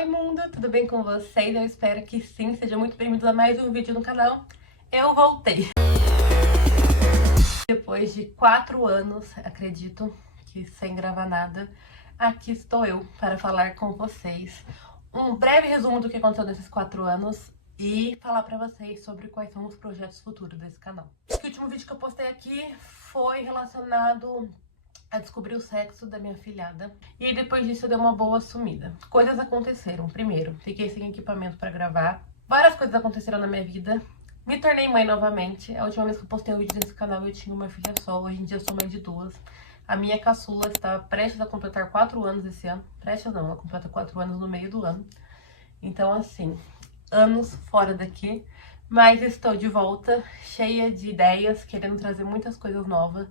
Oi mundo, tudo bem com vocês? Eu espero que sim, sejam muito bem-vindos a mais um vídeo no canal. Eu voltei! Depois de 4 anos, acredito que sem gravar nada, aqui estou eu para falar com vocês um breve resumo do que aconteceu nesses 4 anos e falar pra vocês sobre quais são os projetos futuros desse canal. O último vídeo que eu postei aqui foi relacionado a descobrir o sexo da minha filhada. E aí depois disso eu dei uma boa sumida. Coisas aconteceram. Primeiro, fiquei sem equipamento pra gravar. Várias coisas aconteceram na minha vida. Me tornei mãe novamente. A última vez que eu postei um vídeo nesse canal eu tinha uma filha só. Hoje em dia eu sou mãe de 2. A minha caçula está prestes a completar 4 anos esse ano. Prestes não, ela completa 4 anos no meio do ano. Então assim, anos fora daqui. Mas estou de volta, cheia de ideias, querendo trazer muitas coisas novas.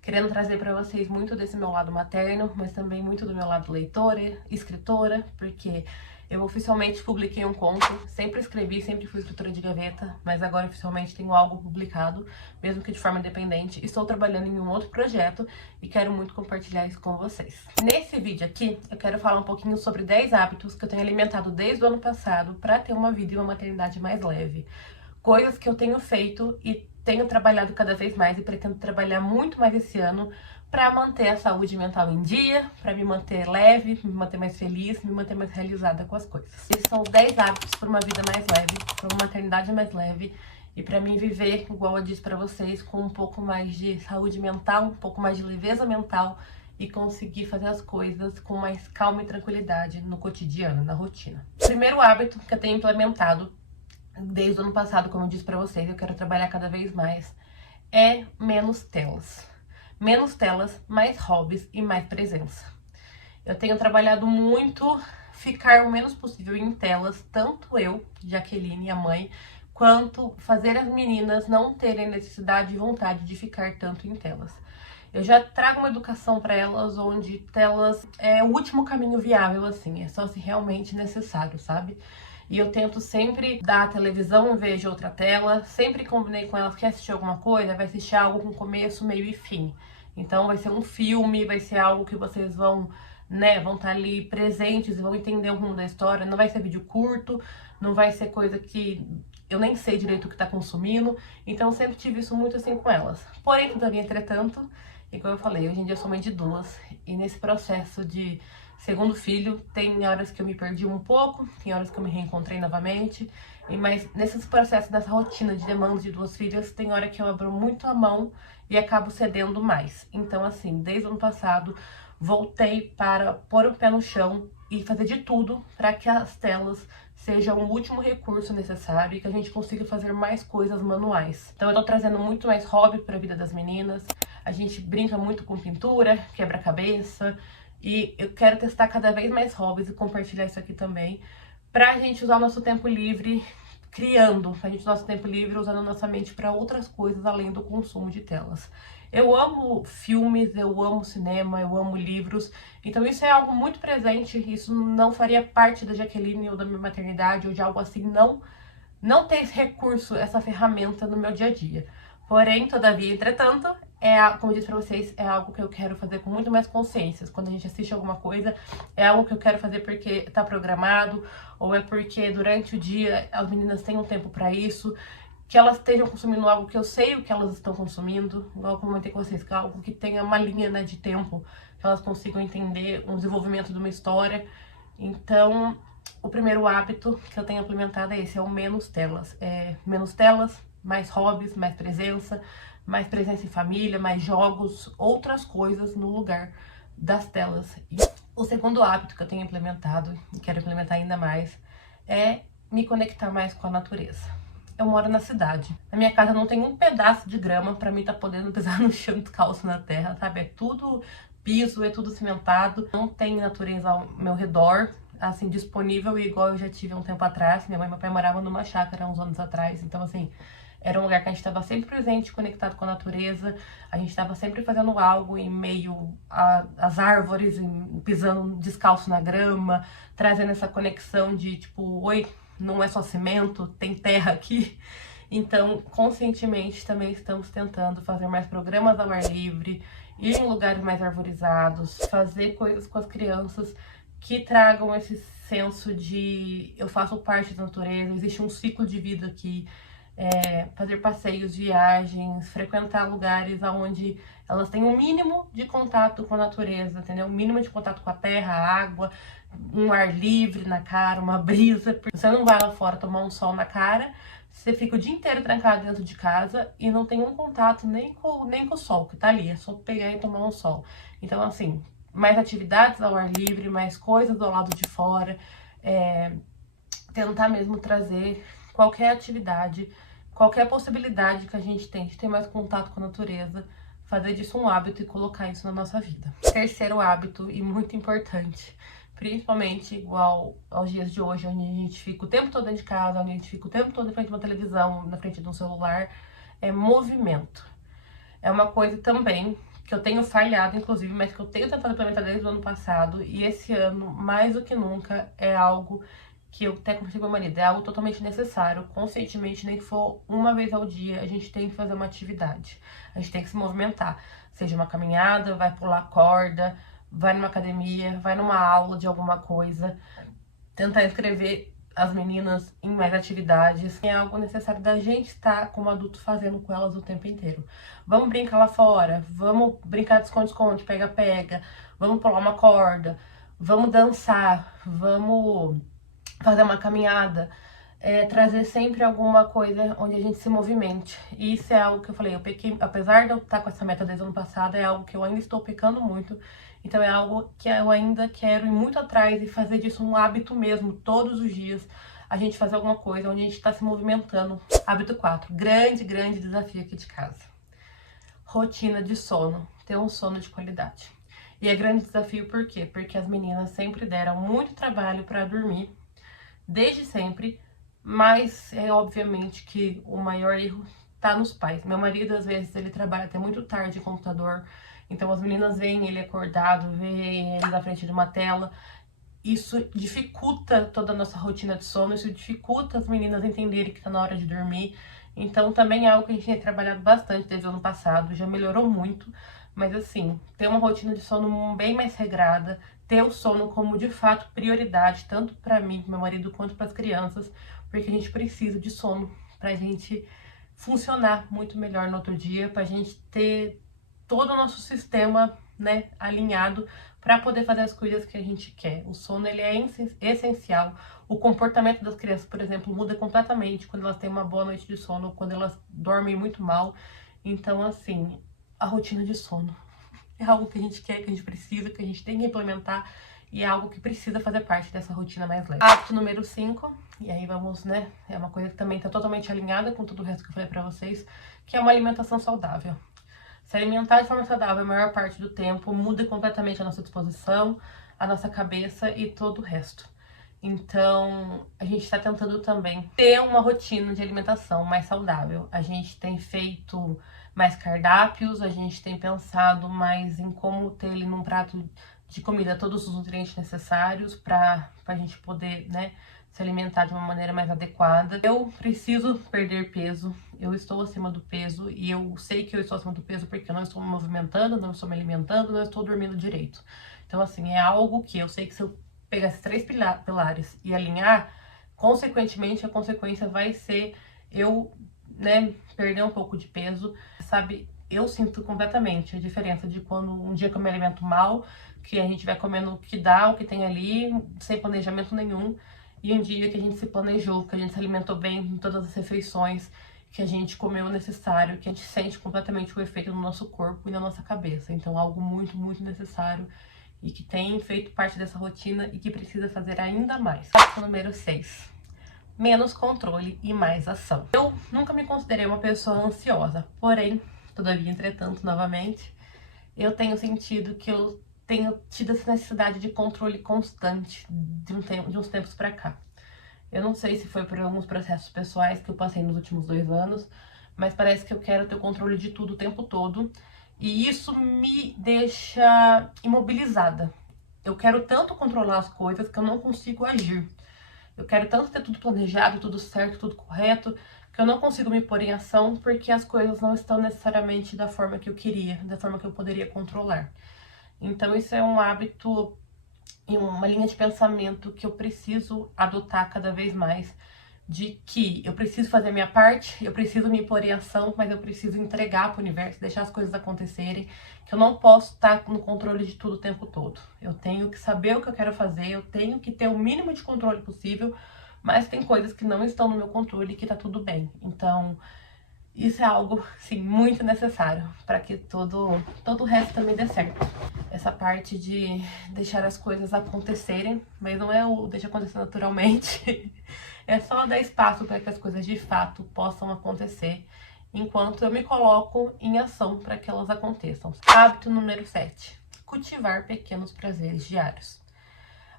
Querendo trazer pra vocês muito desse meu lado materno, mas também muito do meu lado leitora, escritora, porque eu oficialmente publiquei um conto, sempre escrevi, sempre fui escritora de gaveta, mas agora oficialmente tenho algo publicado, mesmo que de forma independente. Estou trabalhando em um outro projeto e quero muito compartilhar isso com vocês. Nesse vídeo aqui, eu quero falar um pouquinho sobre 10 hábitos que eu tenho alimentado desde o ano passado pra ter uma vida e uma maternidade mais leve. Coisas que eu tenho feito e tenho trabalhado cada vez mais e pretendo trabalhar muito mais esse ano para manter a saúde mental em dia, para me manter leve, me manter mais feliz, me manter mais realizada com as coisas. Esses são os 10 hábitos para uma vida mais leve, para uma maternidade mais leve e para mim viver, igual eu disse para vocês, com um pouco mais de saúde mental, um pouco mais de leveza mental e conseguir fazer as coisas com mais calma e tranquilidade no cotidiano, na rotina. O primeiro hábito que eu tenho implementado desde o ano passado, como eu disse pra vocês, eu quero trabalhar cada vez mais, é menos telas. Menos telas, mais hobbies e mais presença. Eu tenho trabalhado muito ficar o menos possível em telas, tanto eu, Jaqueline, a mãe, quanto fazer as meninas não terem necessidade e vontade de ficar tanto em telas. Eu já trago uma educação para elas onde telas é o último caminho viável, assim, é só se realmente necessário, sabe? E eu tento sempre dar a televisão, vejo outra tela, sempre combinei com elas que assistir alguma coisa, vai assistir algo com começo, meio e fim. Então vai ser um filme, vai ser algo que vocês vão, né, vão estar ali presentes e vão entender o rumo da história. Não vai ser vídeo curto, não vai ser coisa que eu nem sei direito o que tá consumindo. Então eu sempre tive isso muito assim com elas. Porém, todavia, entretanto, igual eu falei, hoje em dia eu sou mãe de 2 e nesse processo de segundo filho, tem horas que eu me perdi um pouco, tem horas que eu me reencontrei novamente, mas nesses processos, nessa rotina de demandas de 2 filhas, tem hora que eu abro muito a mão e acabo cedendo mais. Então assim, desde o ano passado, voltei para pôr o pé no chão e fazer de tudo para que as telas sejam o último recurso necessário e que a gente consiga fazer mais coisas manuais. Então eu tô trazendo muito mais hobby para a vida das meninas, a gente brinca muito com pintura, quebra-cabeça, e eu quero testar cada vez mais hobbies e compartilhar isso aqui também, pra gente usar o nosso tempo livre criando, pra gente usar o nosso tempo livre usando nossa mente para outras coisas além do consumo de telas. Eu amo filmes, eu amo cinema, eu amo livros, então isso é algo muito presente, isso não faria parte da Jaqueline ou da minha maternidade ou de algo assim, não ter esse recurso, essa ferramenta no meu dia a dia. Porém, todavia, entretanto, como eu disse pra vocês, é algo que eu quero fazer com muito mais consciência. Quando a gente assiste alguma coisa, é algo que eu quero fazer porque tá programado, ou é porque durante o dia as meninas têm um tempo pra isso, que elas estejam consumindo algo que eu sei o que elas estão consumindo, igual eu comentei com vocês, que é algo que tenha uma linha, né, de tempo, que elas consigam entender o desenvolvimento de uma história. Então, o primeiro hábito que eu tenho implementado é esse, é o menos telas. Menos telas, mais hobbies, mais presença em família, mais jogos, outras coisas no lugar das telas. E o segundo hábito que eu tenho implementado, e quero implementar ainda mais, é me conectar mais com a natureza. Eu moro na cidade. Na minha casa não tem um pedaço de grama pra mim tá podendo pisar no chão descalço na terra, sabe? É tudo piso, é tudo cimentado, não tem natureza ao meu redor, assim, disponível, igual eu já tive um tempo atrás. Minha mãe e meu pai moravam numa chácara uns anos atrás, então assim, era um lugar que a gente estava sempre presente, conectado com a natureza. A gente estava sempre fazendo algo em meio às árvores, pisando descalço na grama, trazendo essa conexão de tipo, oi, não é só cimento, tem terra aqui. Então, conscientemente, também estamos tentando fazer mais programas ao ar livre, ir em lugares mais arborizados, fazer coisas com as crianças que tragam esse senso de eu faço parte da natureza, existe um ciclo de vida aqui, fazer passeios, viagens, frequentar lugares onde elas têm um mínimo de contato com a natureza, entendeu? Um mínimo de contato com a terra, a água, um ar livre na cara, uma brisa. Você não vai lá fora tomar um sol na cara, você fica o dia inteiro trancado dentro de casa e não tem um contato nem com o sol que tá ali, é só pegar e tomar um sol. Então, assim, mais atividades ao ar livre, mais coisas do lado de fora, tentar mesmo trazer qualquer atividade, qualquer possibilidade que a gente tem de ter mais contato com a natureza, fazer disso um hábito e colocar isso na nossa vida. Terceiro hábito, e muito importante, principalmente igual aos dias de hoje, onde a gente fica o tempo todo dentro de casa, onde a gente fica o tempo todo na frente de uma televisão, na frente de um celular, é movimento. É uma coisa também que eu tenho falhado, inclusive, mas que eu tenho tentado implementar desde o ano passado, e esse ano, mais do que nunca, é algo que eu até conversei com meu marido, é algo totalmente necessário, conscientemente, nem que for uma vez ao dia, a gente tem que fazer uma atividade, a gente tem que se movimentar, seja uma caminhada, vai pular corda, vai numa academia, vai numa aula de alguma coisa, tentar inscrever as meninas em mais atividades. É algo necessário da gente estar como adulto fazendo com elas o tempo inteiro. Vamos brincar lá fora, vamos brincar de esconde-esconde, pega-pega, vamos pular uma corda, vamos dançar, vamos fazer uma caminhada, trazer sempre alguma coisa onde a gente se movimente. E isso é algo que eu falei, eu pequei, apesar de eu estar com essa meta desde o ano passado, é algo que eu ainda estou pecando muito. Então é algo que eu ainda quero ir muito atrás e fazer disso um hábito mesmo, todos os dias. A gente fazer alguma coisa onde a gente está se movimentando. Hábito 4, grande desafio aqui de casa. Rotina de sono, ter um sono de qualidade. E é grande desafio por quê? Porque as meninas sempre deram muito trabalho para dormir, desde sempre, mas é obviamente que o maior erro tá nos pais. Meu marido, às vezes, ele trabalha até muito tarde em computador, então as meninas veem ele acordado, veem ele na frente de uma tela. Isso dificulta toda a nossa rotina de sono, isso dificulta as meninas entenderem que tá na hora de dormir. Então também é algo que a gente tem trabalhado bastante desde o ano passado, já melhorou muito, mas assim, ter uma rotina de sono bem mais regrada, ter o sono como de fato prioridade, tanto para mim, pro meu marido, quanto para as crianças, porque a gente precisa de sono pra gente funcionar muito melhor no outro dia, pra gente ter todo o nosso sistema, né, alinhado para poder fazer as coisas que a gente quer. O sono, ele é essencial. O comportamento das crianças, por exemplo, muda completamente quando elas têm uma boa noite de sono, quando elas dormem muito mal. Então, assim, a rotina de sono é algo que a gente quer, que a gente precisa, que a gente tem que implementar e é algo que precisa fazer parte dessa rotina mais leve. Hábito número 5, e aí vamos, né, é uma coisa que também tá totalmente alinhada com tudo o resto que eu falei pra vocês, que é uma alimentação saudável. Se alimentar de forma saudável a maior parte do tempo muda completamente a nossa disposição, a nossa cabeça e todo o resto. Então, a gente está tentando também ter uma rotina de alimentação mais saudável. A gente tem feito mais cardápios, a gente tem pensado mais em como ter ali num prato de comida todos os nutrientes necessários para a gente poder, né, se alimentar de uma maneira mais adequada. Eu preciso perder peso, eu estou acima do peso e eu sei que eu estou acima do peso porque eu não estou me movimentando, não estou me alimentando, não estou dormindo direito. Então, assim, é algo que eu sei que se eu pegar esses 3 pilares e alinhar, consequentemente, a consequência vai ser eu, né, perder um pouco de peso, sabe? Eu sinto completamente a diferença de quando um dia que eu me alimento mal, que a gente vai comendo o que dá, o que tem ali, sem planejamento nenhum, e um dia que a gente se planejou, que a gente se alimentou bem em todas as refeições, que a gente comeu o necessário, que a gente sente completamente o efeito no nosso corpo e na nossa cabeça. Então, algo muito necessário e que tem feito parte dessa rotina e que precisa fazer ainda mais. Passo número 6. Menos controle e mais ação. Eu nunca me considerei uma pessoa ansiosa, porém, todavia, entretanto, novamente, eu tenho sentido que eu tenho tido essa necessidade de controle constante de uns tempos pra cá. Eu não sei se foi por alguns processos pessoais que eu passei nos últimos 2 anos, mas parece que eu quero ter o controle de tudo o tempo todo. E isso me deixa imobilizada. Eu quero tanto controlar as coisas que eu não consigo agir. Eu quero tanto ter tudo planejado, tudo certo, tudo correto, que eu não consigo me pôr em ação porque as coisas não estão necessariamente da forma que eu queria, da forma que eu poderia controlar. Então isso é um hábito e uma linha de pensamento que eu preciso adotar cada vez mais, de que eu preciso fazer a minha parte, eu preciso me pôr em ação, mas eu preciso entregar para o universo, deixar as coisas acontecerem, que eu não posso estar no controle de tudo o tempo todo. Eu tenho que saber o que eu quero fazer, eu tenho que ter o mínimo de controle possível, mas tem coisas que não estão no meu controle e que tá tudo bem. Então, isso é algo, sim, muito necessário para que todo o resto também dê certo. Essa parte de deixar as coisas acontecerem, mas não é o deixa acontecer naturalmente, é só dar espaço para que as coisas de fato possam acontecer, enquanto eu me coloco em ação para que elas aconteçam. Hábito número 7. Cultivar pequenos prazeres diários.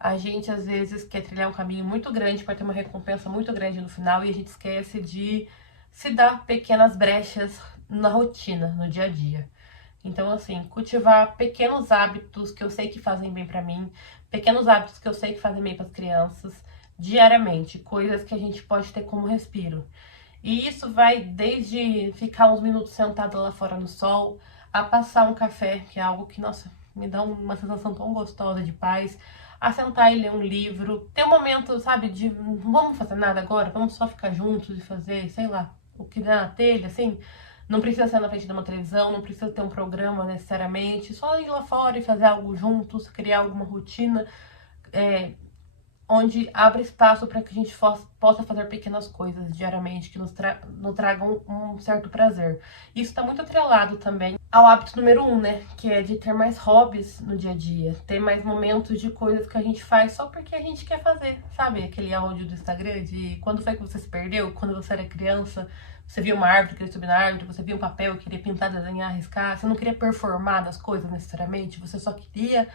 A gente às vezes quer trilhar um caminho muito grande para ter uma recompensa muito grande no final e a gente esquece de se dar pequenas brechas na rotina, no dia a dia. Então, assim, cultivar pequenos hábitos que eu sei que fazem bem pra mim, pequenos hábitos que eu sei que fazem bem pras crianças, diariamente, coisas que a gente pode ter como respiro. E isso vai desde ficar uns minutos sentada lá fora no sol, a passar um café, que é algo que, nossa, me dá uma sensação tão gostosa de paz, a sentar e ler um livro, ter um momento, sabe, de não vamos fazer nada agora, vamos só ficar juntos e fazer, sei lá, o que dá na telha, assim. Não precisa ser na frente de uma televisão, não precisa ter um programa necessariamente, só ir lá fora e fazer algo juntos, criar alguma rotina, onde abre espaço para que a gente possa fazer pequenas coisas diariamente que nos tragam um certo prazer. Isso está muito atrelado também ao hábito número 1, né? Que é de ter mais hobbies no dia a dia, ter mais momentos de coisas que a gente faz só porque a gente quer fazer, sabe? Aquele áudio do Instagram de quando foi que você se perdeu, quando você era criança. Você via uma árvore, queria subir na árvore, você via um papel, queria pintar, desenhar, riscar. Você não queria performar nas coisas necessariamente, você só queria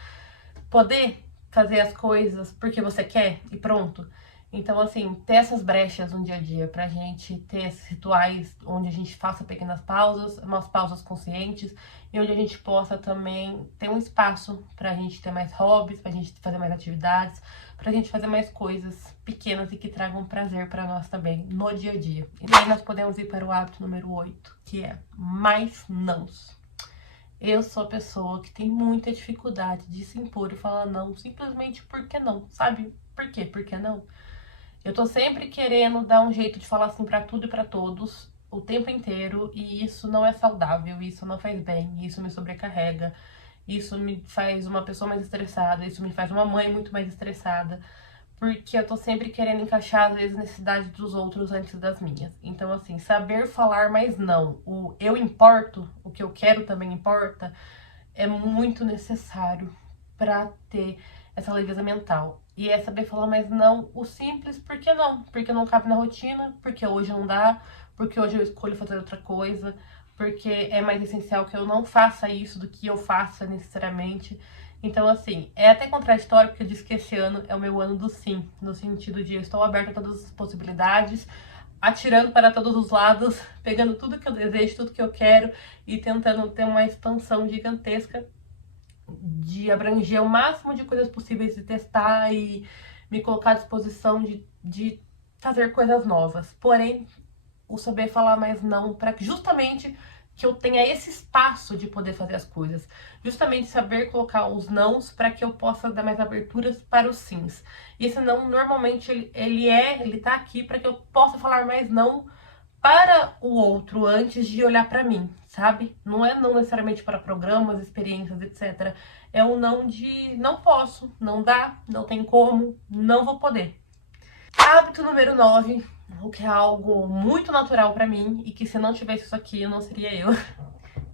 poder fazer as coisas porque você quer e pronto. Então, assim, ter essas brechas no dia a dia pra gente ter esses rituais onde a gente faça pequenas pausas, umas pausas conscientes, e onde a gente possa também ter um espaço pra gente ter mais hobbies, pra gente fazer mais atividades, pra gente fazer mais coisas pequenas e que tragam prazer pra nós também no dia a dia. E aí nós podemos ir para o hábito número 8, que é mais nãos. Eu sou a pessoa que tem muita dificuldade de se impor e falar não, simplesmente porque não, sabe? Por quê? Porque não? Eu tô sempre querendo dar um jeito de falar assim pra tudo e pra todos o tempo inteiro e isso não é saudável, isso não faz bem, isso me sobrecarrega, isso me faz uma pessoa mais estressada, isso me faz uma mãe muito mais estressada, porque eu tô sempre querendo encaixar às vezes necessidades dos outros antes das minhas. Então, assim, saber falar mais não, o eu importo, o que eu quero também importa, é muito necessário para ter essa leveza mental. E é saber falar mais não, o simples, por que não? Porque não cabe na rotina, porque hoje não dá, porque hoje eu escolho fazer outra coisa, porque é mais essencial que eu não faça isso do que eu faça necessariamente. Então, assim, é até contraditório porque eu disse que esse ano é o meu ano do sim, no sentido de eu estou aberta a todas as possibilidades, atirando para todos os lados, pegando tudo que eu desejo, tudo que eu quero e tentando ter uma expansão gigantesca de abranger o máximo de coisas possíveis de testar e me colocar à disposição de fazer coisas novas. Porém, o saber falar mais não, para que justamente que eu tenha esse espaço de poder fazer as coisas. Justamente saber colocar os nãos para que eu possa dar mais aberturas para os sims. E esse não, normalmente, ele tá aqui para que eu possa falar mais não para o outro antes de olhar para mim, sabe? Não é não necessariamente para programas, experiências, etc. É um não de não posso, não dá, não tem como, não vou poder. Hábito número 9, o que é algo muito natural pra mim e que se não tivesse isso aqui eu não seria eu,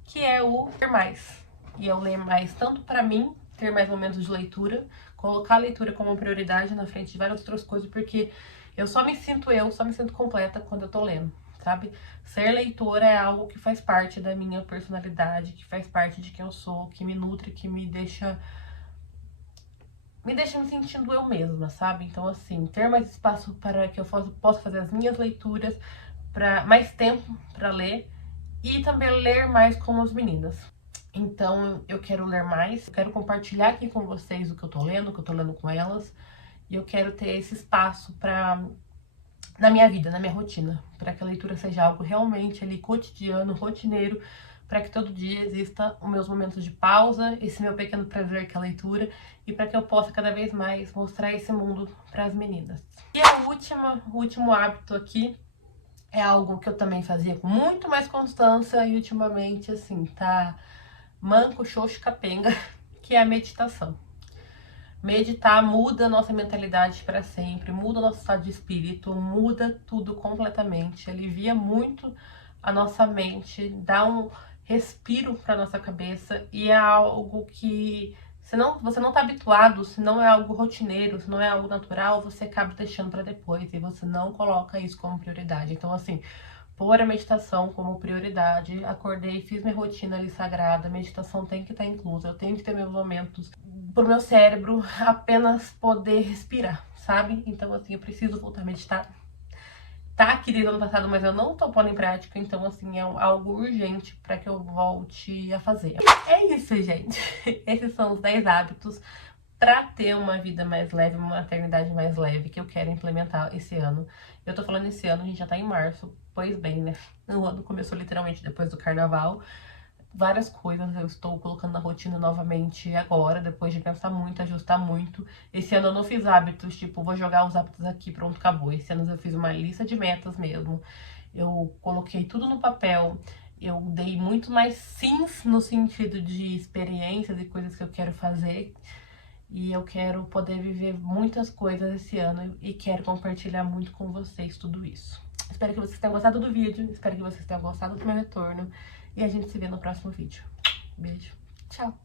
que é o ler mais. E eu ler mais tanto pra mim, ter mais momentos de leitura, colocar a leitura como prioridade na frente de várias outras coisas, porque eu só me sinto completa quando eu tô lendo, sabe? Ser leitora é algo que faz parte da minha personalidade, que faz parte de quem eu sou, que me nutre, que me deixa me sentindo eu mesma, sabe? Então, assim, ter mais espaço para que eu possa fazer as minhas leituras, para mais tempo para ler e também ler mais com as meninas. Então, eu quero ler mais, eu quero compartilhar aqui com vocês o que eu tô lendo, o que eu tô lendo com elas, e eu quero ter esse espaço na minha vida, na minha rotina, para que a leitura seja algo realmente ali cotidiano, rotineiro, para que todo dia exista os meus momentos de pausa, esse meu pequeno prazer que é a leitura, e para que eu possa cada vez mais mostrar esse mundo para as meninas. E o último hábito aqui é algo que eu também fazia com muito mais constância e ultimamente, assim, tá manco, xoxo, capenga, que é a meditação. Meditar muda a nossa mentalidade para sempre, muda o nosso estado de espírito, muda tudo completamente, alivia muito a nossa mente, dá um respiro para nossa cabeça e é algo que, se não, você não está habituado, se não é algo rotineiro, se não é algo natural, você acaba deixando para depois e você não coloca isso como prioridade. Então, assim, pôr a meditação como prioridade, acordei, fiz minha rotina ali sagrada, a meditação tem que estar inclusa, eu tenho que ter meus momentos pro meu cérebro apenas poder respirar, sabe? Então, assim, eu preciso voltar a meditar. Tá aqui desde o ano passado, mas eu não tô pondo em prática, então, assim, é algo urgente pra que eu volte a fazer. É isso, gente. Esses são os 10 hábitos pra ter uma vida mais leve, uma maternidade mais leve, que eu quero implementar esse ano. Eu tô falando esse ano, a gente já tá em março, pois bem, né? O ano começou literalmente depois do carnaval. Várias coisas eu estou colocando na rotina novamente agora, depois de pensar muito, ajustar muito. Esse ano eu não fiz hábitos, tipo, vou jogar os hábitos aqui, pronto, acabou. Esse ano eu fiz uma lista de metas mesmo. Eu coloquei tudo no papel. Eu dei muito mais sims no sentido de experiências e coisas que eu quero fazer. E eu quero poder viver muitas coisas esse ano e quero compartilhar muito com vocês tudo isso. Espero que vocês tenham gostado do vídeo, espero que vocês tenham gostado do meu retorno. E a gente se vê no próximo vídeo. Beijo. Tchau.